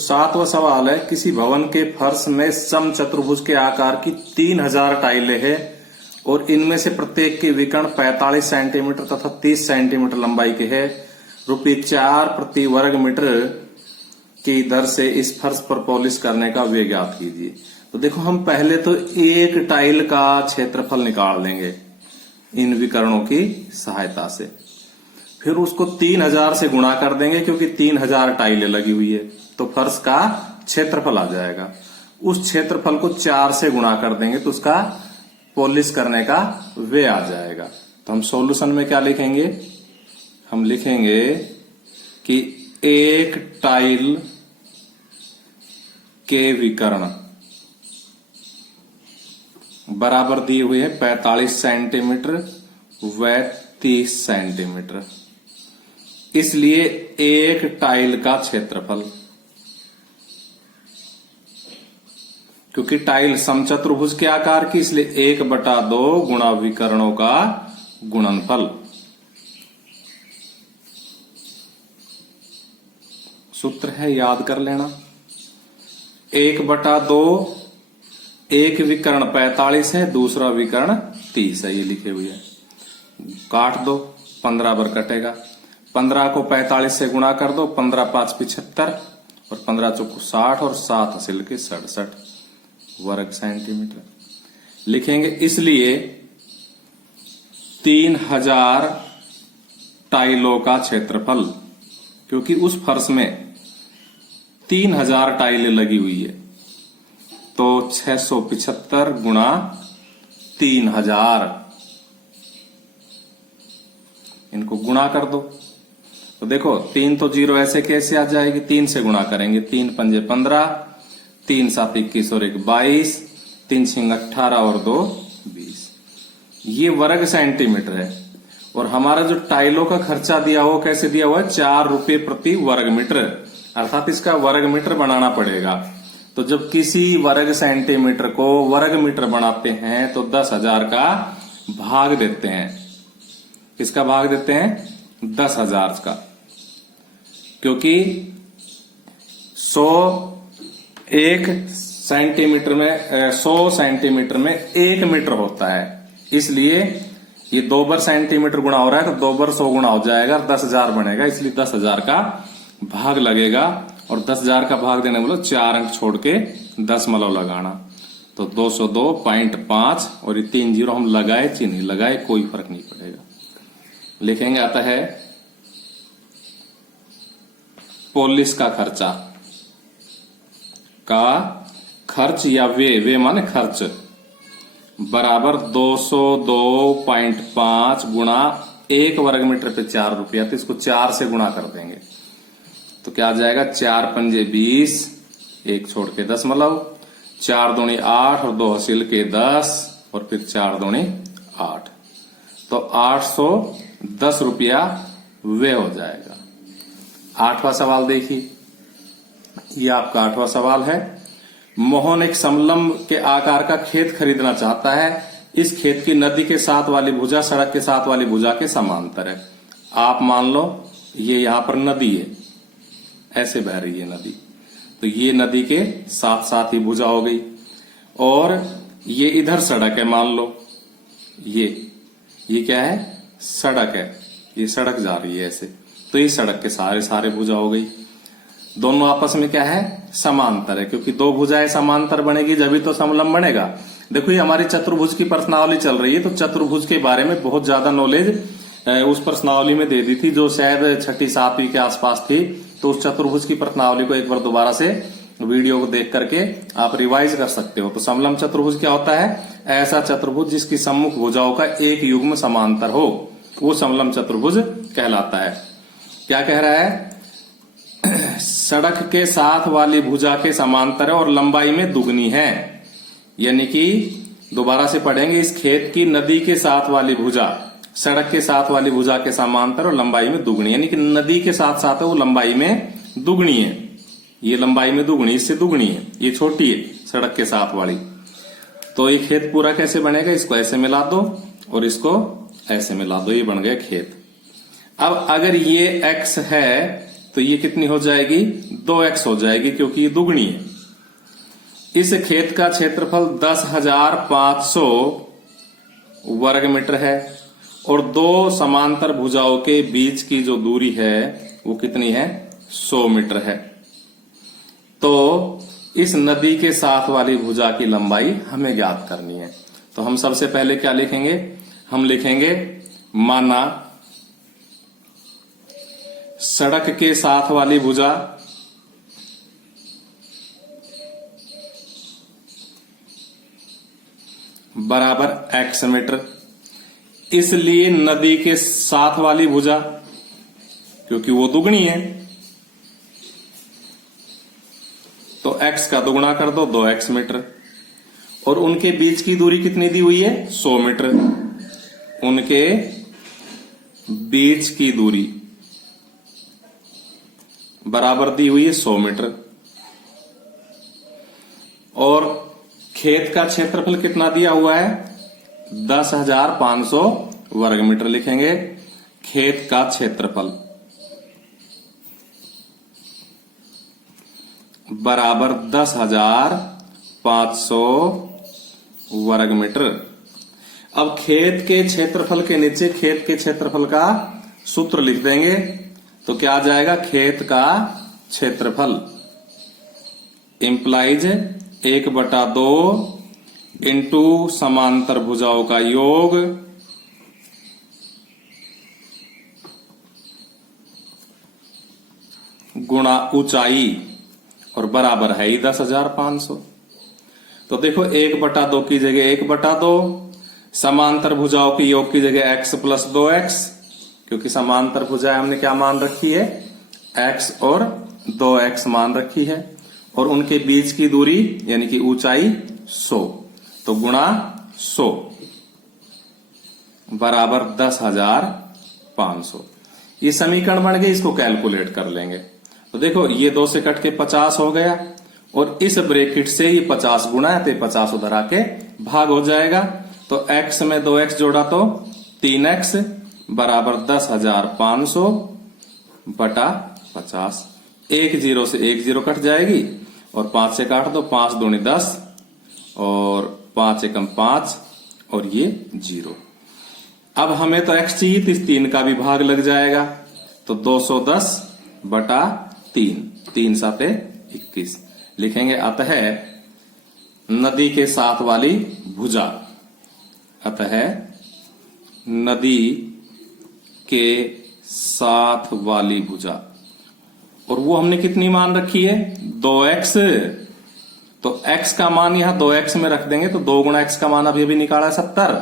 सातवां सवाल है, किसी भवन के फर्श में समचतुर्भुज के आकार की 3000 टाइलें हैं और इनमें से प्रत्येक के विकर्ण 45 सेंटीमीटर तथा 30 सेंटीमीटर लंबाई के हैं। ₹4 प्रति वर्ग मीटर की दर से इस फर्श पर पॉलिश करने का व्यय ज्ञात कीजिए। तो देखो, हम पहले तो एक टाइल का क्षेत्रफल निकाल लेंगे इन विकर्णों की सहायता से, फिर उसको 3000 से गुणा कर देंगे क्योंकि 3000 टाइलें लगी हुई है, तो फर्श का क्षेत्रफल आ जाएगा। उस क्षेत्रफल को 4 से गुणा कर देंगे तो उसका पॉलिश करने का व्यय आ जाएगा। तो हम सॉल्यूशन में क्या लिखेंगे? हम लिखेंगे कि एक टाइल के विकर्ण बराबर दिए हुए हैं 45 सेंटीमीटर व 30 सेंटीमीटर, इसलिए एक टाइल का क्षेत्रफल, क्योंकि टाइल समचतुर्भुज के आकार की, इसलिए 1/2 गुणा विकर्णों का गुणनफल। सूत्र है, याद कर लेना। 1/2, एक विकर्ण 45 है, दूसरा विकर्ण 30 है, ये लिखे हुए है। काट दो, 15 बार कटेगा। 15 को 45 से गुणा कर दो, 15 5 75 और 15 चौको 60 और 7 हासिल के 67 वर्ग सेंटीमीटर लिखेंगे। इसलिए 3000 टाइलों का क्षेत्रफल, क्योंकि उस फर्श में 3000 टाइलें लगी हुई है, तो 675 गुणा 3000, इनको गुणा कर दो। तो देखो, 3 तो 0 ऐसे कैसे आ जाएगी? 3 से गुणा करेंगे, 3 पंजे 15, 3 7 21 और 1 22, 3 6 18 और 2 20। ये वर्ग सेंटीमीटर है। और हमारा जो टाइलों का खर्चा दिया हुआ, कैसे दिया हुआ है? ₹4 प्रति वर्ग मीटर, अर्थात इसका वर्ग मीटर बनाना पड़ेगा। तो जब किसी वर्ग सेंटीमीटर को वर्ग मीटर बनाते हैं तो 10,000 का भाग देते हैं। किसका भाग देते हैं? 10,000 का, क्योंकि 100 सेंटीमीटर में 1 मीटर होता है, इसलिए ये 2 बार सेंटीमीटर गुणा हो रहा है तो 2 बार 100 गुणा हो जाएगा, 10,000 बनेगा, इसलिए 10,000 का भाग लगेगा। और 10,000 का भाग देने बोलो 4 अंक छोड़ के दशमलव लगाना, तो 202.5 और ये 3 0 हम लगाए चिन्ह लगाए, कोई फर्क नहीं पड़ेगा। लिखेंगे, आता है पॉलिश का खर्च या वे माने खर्च बराबर 202.5 गुणा 1 वर्ग मीटर पे ₹4, तो इसको 4 से गुणा कर देंगे तो क्या आ जाएगा? 4 पंजे 20, 1 छोड़ के दशमलव, 4 दूनी 8 और 2 हासिल के 10 और फिर 4 दूनी 8, तो ₹810 वे हो जाएगा। 8वां सवाल देखिए, ये आपका 8वां सवाल है। मोहन एक समलंब के आकार का खेत खरीदना चाहता है। इस खेत की नदी के साथ वाली भुजा सड़क के साथ वाली भुजा के समांतर है। आप मान लो ये यहां पर नदी है, ऐसे बह रही है नदी, तो ये नदी के साथ साथ ही भुजा हो गई, और ये इधर सड़क है, मान लो ये क्या है? सड़क है, ये सड़क जा रही है ऐसे, तो ये सड़क के सारे भुजा हो गई। दोनों आपस में क्या है? समांतर है, क्योंकि 2 भुजाएं समांतर बनेगी जब तो समलंब बनेगा। देखो, ये हमारी चतुर्भुज की प्रश्नावली चल रही है, तो चतुर्भुज के बारे में बहुत ज्यादा नॉलेज उस प्रश्नावली में दे दी थी, जो शायद 6ठी 7वीं के आसपास थी। तो उस चतुर्भुज की प्रश्नावली को एक बार दोबारा से वीडियो को देख करके आप रिवाइज कर सकते हो। तो समलंब चतुर्भुज क्या होता है? ऐसा चतुर्भुज जिसकी सम्मुख भुजाओं का एक युग्म समांतर हो, वो समलंब चतुर्भुज कहलाता है। क्या कह रहा है? सड़क के साथ वाली भुजा के समांतर है और लंबाई में दुगनी है, यानी कि दोबारा से पढ़ेंगे, इस खेत की नदी के साथ वाली भुजा सड़क के साथ वाली भुजा के समांतर और लंबाई में दुगनी, यानी कि नदी के साथ साथ है वो लंबाई में दुगनी है। ये लंबाई में दुगनी, इससे दुगनी है, ये छोटी है सड़क के साथ वाली। तो ये खेत पूरा कैसे बनेगा? इसको ऐसे मिला दो और इसको ऐसे मिला दो, ये बन गया खेत। अब अगर ये x है तो ये कितनी हो जाएगी, 2x हो जाएगी क्योंकि ये दुगनी है। इस खेत का क्षेत्रफल 10,500 वर्ग मीटर है और दो समांतर भुजाओं के बीच की जो दूरी है वो कितनी है, 100 मीटर है। तो इस नदी के साथ वाली भुजा की लंबाई हमें ज्ञात करनी है। तो हम सबसे पहले क्या लिखेंगे, हम लिखेंगे माना सड़क के साथ वाली भुजा बराबर x मीटर। इसलिए नदी के साथ वाली भुजा, क्योंकि वो दुगनी है, तो x का दुगुना कर दो, 2x मीटर। और उनके बीच की दूरी कितनी दी हुई है, 100 मीटर। उनके बीच की दूरी बराबर दी हुई है 100 मीटर। और खेत का क्षेत्रफल कितना दिया हुआ है, 10,500 वर्ग मीटर। लिखेंगे खेत का क्षेत्रफल बराबर 10,500 वर्ग मीटर। अब खेत के क्षेत्रफल के नीचे खेत के क्षेत्रफल का सूत्र लिख देंगे, तो क्या आ जाएगा, खेत का क्षेत्रफल इंप्लाइज 1/2 इंटू समांतर भुजाओं का योग गुणा ऊंचाई, और बराबर है ही 10,500। तो देखो 1/2 की जगह 1/2, समांतर भुजाओं की योग की जगह x + 2x, क्योंकि समांतर भुजाएं हमने क्या मान रखी है, x और 2x मान रखी है। और उनके बीच की दूरी यानी कि ऊंचाई 100, तो गुणा 100 बराबर 10,500। ये समीकरण बन गए, इसको कैलकुलेट कर लेंगे। तो देखो ये 2 से कट के 50 हो गया, और इस ब्रैकेट से ये 50 गुणा है तो 50 उधर आके भाग हो जाएगा। तो x में 2x जोड़ा तो 3x बराबर 10,500 बटा 50। 1 0 से 1 0 कट जाएगी, और 5 से काट दो, 5 दूनी 10 और 5 एकम 5, और ये 0। अब हमें तो x चाहिए, तो इस 3 का भी भाग लग जाएगा, तो 210 बटा 3, 3 7 21। लिखेंगे अतः नदी के साथ वाली भुजा, अतः नदी के साथ वाली भुजा, और वो हमने कितनी मान रखी है, 2x। तो x का मान यहां 2x में रख देंगे, तो 2 गुणा x का मान अभी निकाला 70,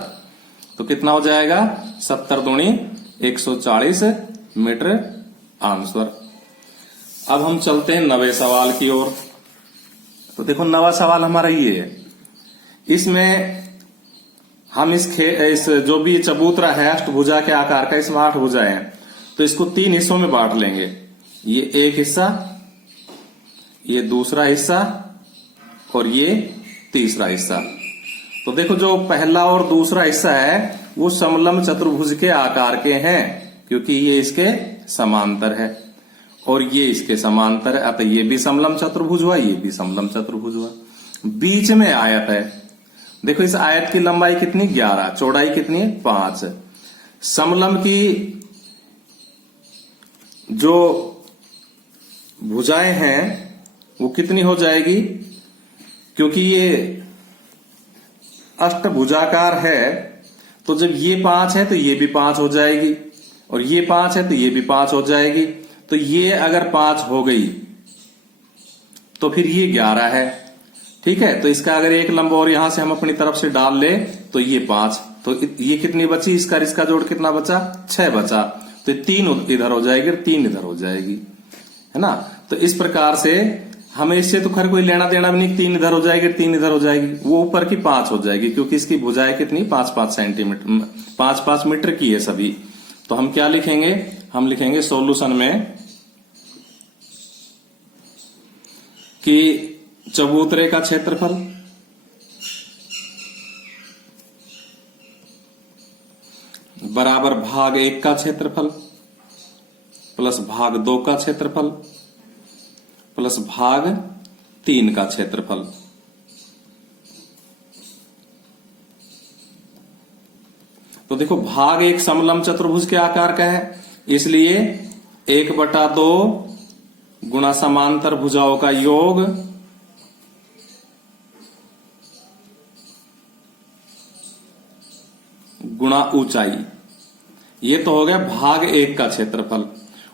तो कितना हो जाएगा, 70 दूनी 140 मीटर आंसर। अब हम चलते हैं 9वें सवाल की ओर। तो देखो 9वां सवाल हमारा ये है, इसमें हम इस जो भी चबूतरा है अष्टभुजा के आकार का, इसमें 8 भुजाएं हैं, तो इसको 3 हिस्सों में बांट लेंगे। ये एक हिस्सा, ये दूसरा हिस्सा, और ये तीसरा हिस्सा। तो देखो जो पहला और दूसरा हिस्सा है वो समलंब चतुर्भुज के आकार के हैं, क्योंकि ये इसके समांतर है और ये इसके समांतर है, अतः ये भी समलंब चतुर्भुज हुआ, ये भी समलंब चतुर्भुज हुआ। बीच में आयत है, देखो इस आयत की लंबाई कितनी, 11, चौड़ाई कितनी है, 5। समलंब की जो भुजाएं हैं वो कितनी हो जाएगी, क्योंकि ये अष्टभुजाकार है, तो जब ये 5 है तो ये भी 5 हो जाएगी, और ये 5 है तो ये भी 5 हो जाएगी। तो ये अगर 5 हो गई तो फिर ये 11 है, ठीक है। तो इसका अगर एक लंब और यहां से हम अपनी तरफ से डाल ले तो ये 5, तो ये कितनी बची, इसका जोड़ कितना बचा, 6 बचा। तो 3 इधर हो जाएगी और 3 इधर हो जाएगी, है ना। तो इस प्रकार से हमें इससे तो खैर कोई लेना देना भी नहीं, 3 इधर हो जाएगी, 3 इधर हो जाएगी, वो ऊपर की 5 हो जाएगी, क्योंकि इसकी भुजाएं कितनी, 5-5 सेंटीमीटर, 5-5 मीटर की है सभी। तो हम क्या लिखेंगे, हम लिखेंगे सॉल्यूशन में कि चबूतरे का क्षेत्रफल बराबर भाग 1 का क्षेत्रफल प्लस भाग 2 का क्षेत्रफल प्लस भाग 3 का क्षेत्रफल। तो देखो भाग एक समलंब चतुर्भुज के आकार का है, इसलिए 1/2 गुणा समांतर भुजाओं का योग गुणा ऊंचाई। ये तो हो गया भाग 1 का क्षेत्रफल।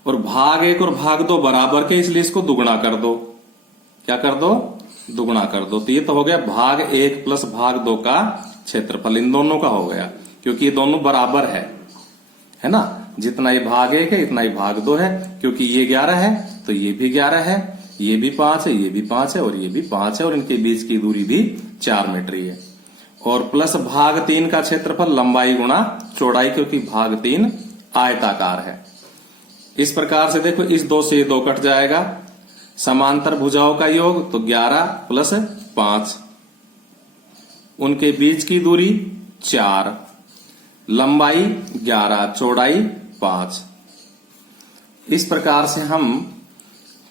और भाग 1 और भाग 2 बराबर के, इसलिए इसको दुगुना कर दो। क्या कर दो? दुगुना कर दो। तो ये तो हो गया भाग 1 प्लस भाग 2 का क्षेत्रफल, इन दोनों का हो गया, क्योंकि ये दोनों बराबर है ना। जितना ये भाग 1 है इतना ही भाग 2 है, क्योंकि ये 11 है तो ये भी 11 है, ये भी 5 है, ये भी 5 है और ये भी 5 है, और इनके बीच की दूरी भी 4 मीटर ही है। और प्लस भाग 3 का क्षेत्रफल लंबाई गुणा चौड़ाई, क्योंकि भाग 3 आयताकार है। इस प्रकार से देखो, इस 2 से ये 2 कट जाएगा, समांतर भुजाओं का योग तो 11 प्लस 5, उनके बीच की दूरी 4, लंबाई 11, चौड़ाई 5। इस प्रकार से हम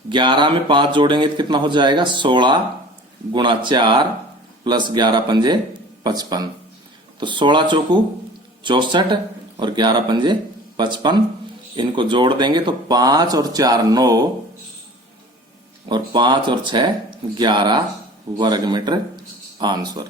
11 में 5 जोड़ेंगे तो कितना हो जाएगा? 16 गुणा 4 प्लस 11 पंजे 55। तो 16 चौकू 64 और 11 पंजे 55, इनको जोड़ देंगे तो 5 और 4 9 और 5 और 6 11 वर्ग मीटर आंसर।